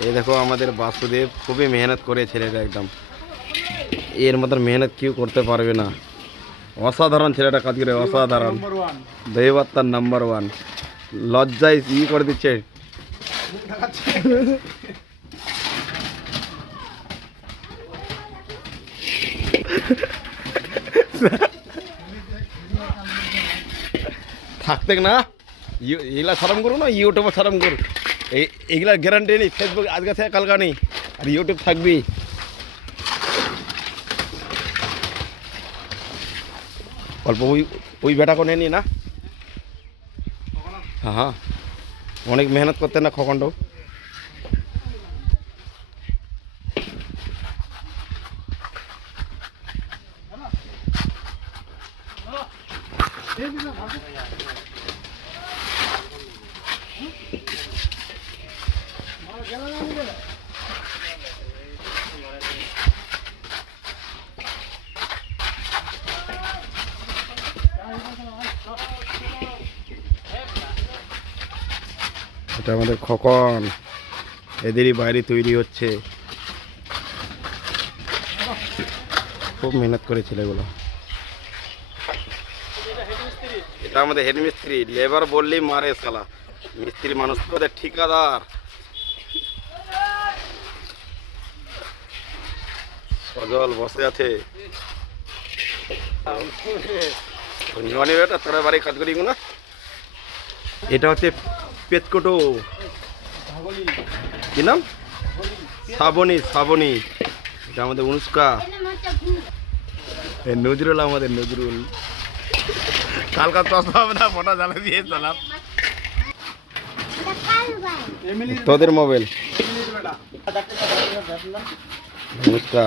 এই দেখো আমাদের বাসুদেব খুবই মেহনত করে ছেলেটা, একদম এর মতন মেহনত কেউ করতে পারবে না। অসাধারণ ছেলেটা কাজ করে, অসাধারণ। দৈবাত্মার নাম্বার ওয়ান। লজ্জায় করে দিচ্ছে। থাকতে না এগুলা সারাম করো না, ইউটিউবে সারাম করো। এইগুলার গ্যারান্টি নেই, ফেসবুক আজকে থেকে কালকা নেই, আর ইউটিউব থাকবি। অল্প ওই বেটা কোনে নি না। হ্যাঁ হ্যাঁ, অনেক মেহনত করতে না খকনটাও। এটা আমাদের খকন, এদেরই বাইরে তৈরি হচ্ছে। খুব মেহনত করে ছেলেগুলো। এটা আমাদের হেড মিস্ত্রি, লেবার বললেই মারে শালা। মিস্ত্রি মানুষ তো ওদের ঠিকাদার। সজল বসে আছে। বেটা তোরা বাড়ি কাজ করি না। এটা হচ্ছে পেতকোটো, কি নাম, শ্রাবণী। শ্রাবণী, এটা আমাদের অনুষ্কা। নজরুল, আমাদের নজরুল। কালকা চশমা হবে না, ফটো জ্বালা দিয়ে চালাম। তোদের মোবাইল অনুষ্কা।